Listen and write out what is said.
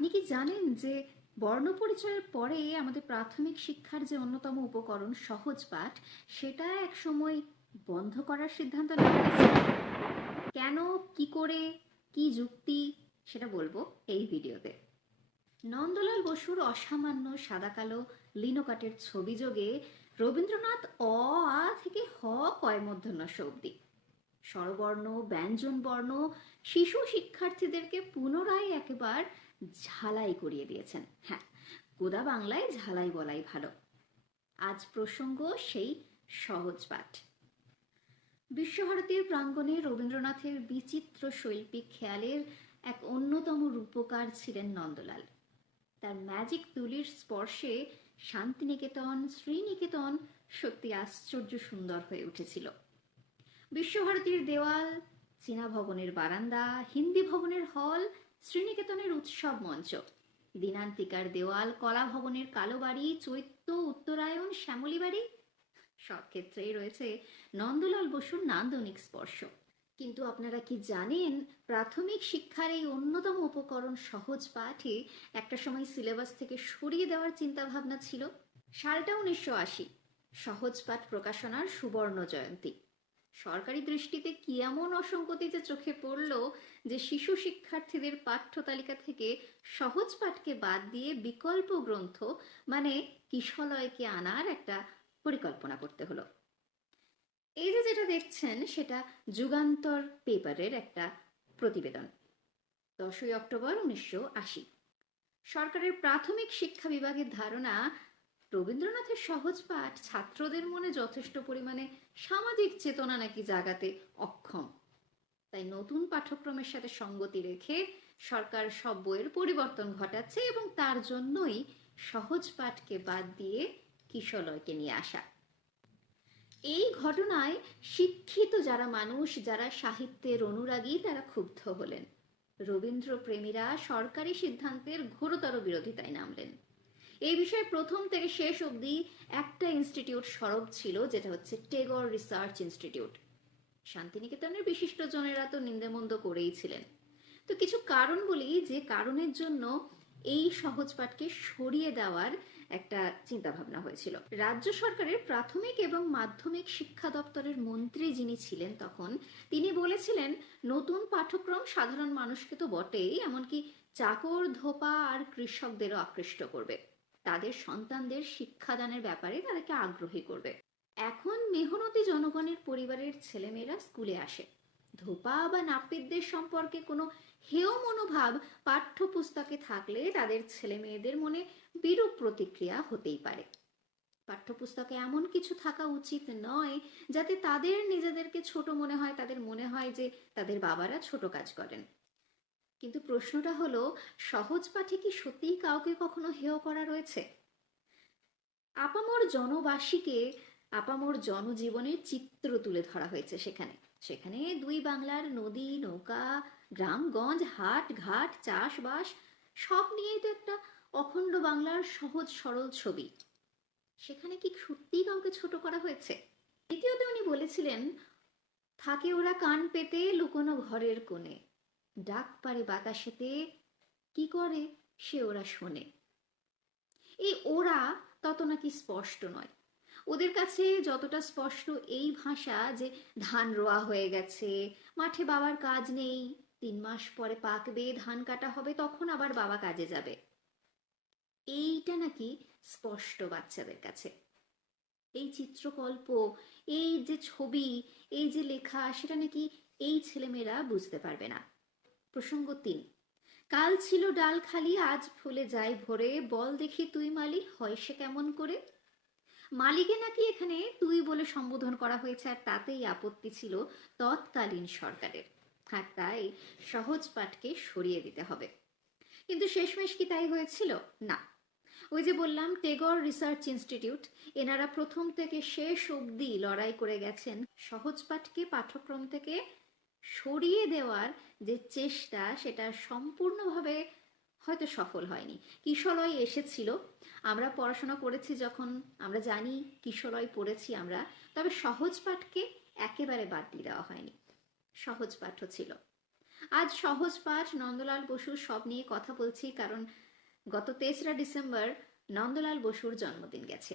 আপনি কি জানেন যে বর্ণপরিচয়ের পরে আমাদের প্রাথমিক শিক্ষার যে অন্যতম উপকরণ সহজ পাঠ সেটা একসময় বন্ধ করার সিদ্ধান্ত নেওয়া হয়েছিল? কেন, কি করে, কি যুক্তি, সেটা বলবো এই ভিডিওতে। নন্দলাল বসুর অসামান্য সাদা কালো লিনোকাটের ছবি যোগে রবীন্দ্রনাথ অ আ থেকে হ কয় মূর্ধন্য ষ অব্দি স্বরবর্ণ, ব্যঞ্জন বর্ণ শিশু শিক্ষার্থীদেরকে পুনরায় একেবার ঝালাই করিয়ে দিয়েছেন। হ্যাঁ, গোদা বাংলায় ঝালাই বলাই ভালো। আজ প্রসঙ্গ সেই সহজ পাঠ। বিশ্বভারতীর প্রাঙ্গণে রবীন্দ্রনাথের বিচিত্র শৈল্পিক খেয়ালের এক অন্যতম রূপকার ছিলেন নন্দলাল। তার ম্যাজিক তুলির স্পর্শে শান্তিনিকেতন, শ্রীনিকেতন সত্যি আশ্চর্য সুন্দর হয়ে উঠেছিল। বিশ্বভারতীর দেওয়াল, চীনা ভবনের বারান্দা, হিন্দি ভবনের হল, শ্রীনিকেতনের উৎসব মঞ্চ, দিনান্তিকার দেওয়াল, কলা ভবনের কালো বাড়ি, চৈত্য, উত্তরায়ণ, শ্যামলী বাড়ি, সব ক্ষেত্রেই রয়েছে নন্দলাল বসুর নান্দনিক স্পর্শ। কিন্তু আপনারা কি জানেন, প্রাথমিক শিক্ষার এই অন্যতম উপকরণ সহজ পাঠে একটা সময় সিলেবাস থেকে সরিয়ে দেওয়ার চিন্তা ভাবনা ছিল। সালটা 1980, সহজ পাঠ প্রকাশনার সুবর্ণ জয়ন্তী। সরকারি দৃষ্টিতে কি এমন অসঙ্গতি যে চোখে পড়ল যে শিশু শিক্ষার্থীদের পাঠ্য তালিকা থেকে সহজ পাঠকে বাদ দিয়ে বিকল্প গ্রন্থ মানে কিশলয়কে আনার একটা পরিকল্পনা করতে হলো। এই যে যেটা দেখছেন সেটা যুগান্তর পেপারের একটা প্রতিবেদন। 10ই অক্টোবর 1980। সরকারের প্রাথমিক শিক্ষা বিভাগের ধারণা, রবীন্দ্রনাথের সহজ পাঠ ছাত্রদের মনে যথেষ্ট পরিমাণে সামাজিক চেতনা নাকি জাগাতে অক্ষম। তাই নতুন পাঠ্যক্রমের সাথে সঙ্গতি রেখে সরকার সব বইয়ের পরিবর্তন ঘটাচ্ছে এবং তার জন্যই সহজ পাঠকে বাদ দিয়ে কিশলয়কে নিয়ে আসা। এই ঘটনায় শিক্ষিত যারা মানুষ, যারা সাহিত্যের অনুরাগী, তারা ক্ষুব্ধ হলেন। রবীন্দ্র প্রেমীরা সরকারি সিদ্ধান্তের ঘোরতর বিরোধিতায় নামলেন। এই বিষয়ে প্রথম থেকে শেষ অবধি একটা ইনস্টিটিউট সরব ছিল, যেটা হচ্ছে টেগর রিসার্চ ইনস্টিটিউট। শান্তিনিকেতনের বিশিষ্টজনেরা তো নিন্দেমন্দ করেই ছিলেন। তো কিছু কারণ বলি, যে কারণের জন্য এই সহজ পাঠকে সরিয়ে দেওয়ার একটা চিন্তা ভাবনা হয়েছিল। রাজ্য সরকারের প্রাথমিক এবং মাধ্যমিক শিক্ষা দপ্তরের মন্ত্রী যিনি ছিলেন তখন, তিনি বলেছিলেন নতুন পাঠ্যক্রম সাধারণ মানুষকে তো বটেই, এমনকি চাকর, ধোপা আর কৃষকদেরও আকৃষ্ট করবে, তাদের সন্তানদের শিক্ষাদানের ব্যাপারে তাদেরকে আগ্রহী করবে। এখন মেহনতি জনগণের পরিবারের ছেলেমেয়েরা স্কুলে আসে। ধোপা বা নাপিতদের সম্পর্কে কোনো হেয় মনোভাব পাঠ্যপুস্তকে থাকলে তাদের ছেলে মেয়েদের মনে বিরূপ প্রতিক্রিয়া হতেই পারে। পাঠ্যপুস্তকে এমন কিছু থাকা উচিত নয় যাতে তাদের নিজেদেরকে ছোট মনে হয়, তাদের মনে হয় যে তাদের বাবারা ছোট কাজ করেন। কিন্তু প্রশ্নটা হলো, সহজ পাঠে কি সত্যিই কাউকে কখনো হেয় করা রয়েছে? আপামর জনবাসীকে, আপামর জনজীবনের চিত্র তুলে ধরা হয়েছে সেখানে। সেখানে দুই বাংলার নদী, নৌকা, গ্রামগঞ্জ, হাট ঘাট, চাষবাস সব নিয়েই তো একটা অখণ্ড বাংলার সহজ সরল ছবি। সেখানে কি সত্যিই কাউকে ছোট করা হয়েছে? দ্বিতীয়ত উনি বলেছিলেন, থাকে ওরা কান পেতে লুকোনো ঘরের কোণে, ডাক পারে বাতাসেতে, কি করে সে ওরা শোনে। এই ওরা তত নাকি স্পষ্ট নয়। ওদের কাছে যতটা স্পষ্ট এই ভাষা যে ধান রোয়া হয়ে গেছে, মাঠে বাবার কাজ নেই, 3 মাস পরে পাকবে, ধান কাটা হবে, তখন আবার বাবা কাজে যাবে, এইটা নাকি স্পষ্ট বাচ্চাদের কাছে। এই চিত্রকল্প, এই যে ছবি, এই যে লেখা, সেটা নাকি এই ছেলেমেয়েরা বুঝতে পারবে না। প্রসঙ্গ 3। কাল ছিল ডাল খালি, আজ ফুলে যায় ভরে, বল দেখি তুই মালি, হয় সে কেমন করে। মালিকে নাকি এখানে তুই বলে সম্বোধন করা হয়েছে, আর তাতেই আপত্তি ছিল তৎকালীন সরকারের। আর তাই সহজ পাঠকে সরিয়ে দিতে হবে। কিন্তু শেষমেশ কি তাই হয়েছিল? না। ওই যে বললাম, টেগর রিসার্চ ইনস্টিটিউট, এনারা প্রথম থেকে শেষ অবধি লড়াই করে গেছেন সহজ পাঠকে পাঠ্যক্রম থেকে সরিয়ে দেওয়ার যে চেষ্টা, সেটা সম্পূর্ণভাবে হয়তো সফল হয়নি। কিশলয় এসেছিল, আমরা পড়াশোনা করেছি যখন, আমরা জানি কিশলয় পড়েছি আমরা, তবে সহজ পাঠকে একেবারে বাদ দিয়ে দেওয়া হয়নি। সহজ পাঠ্য ছিল। আজ সহজ পাঠ নন্দলাল বসু সব নিয়ে কথা বলছি, কারণ গত 3রা ডিসেম্বর নন্দলাল বসুর জন্মদিন গেছে।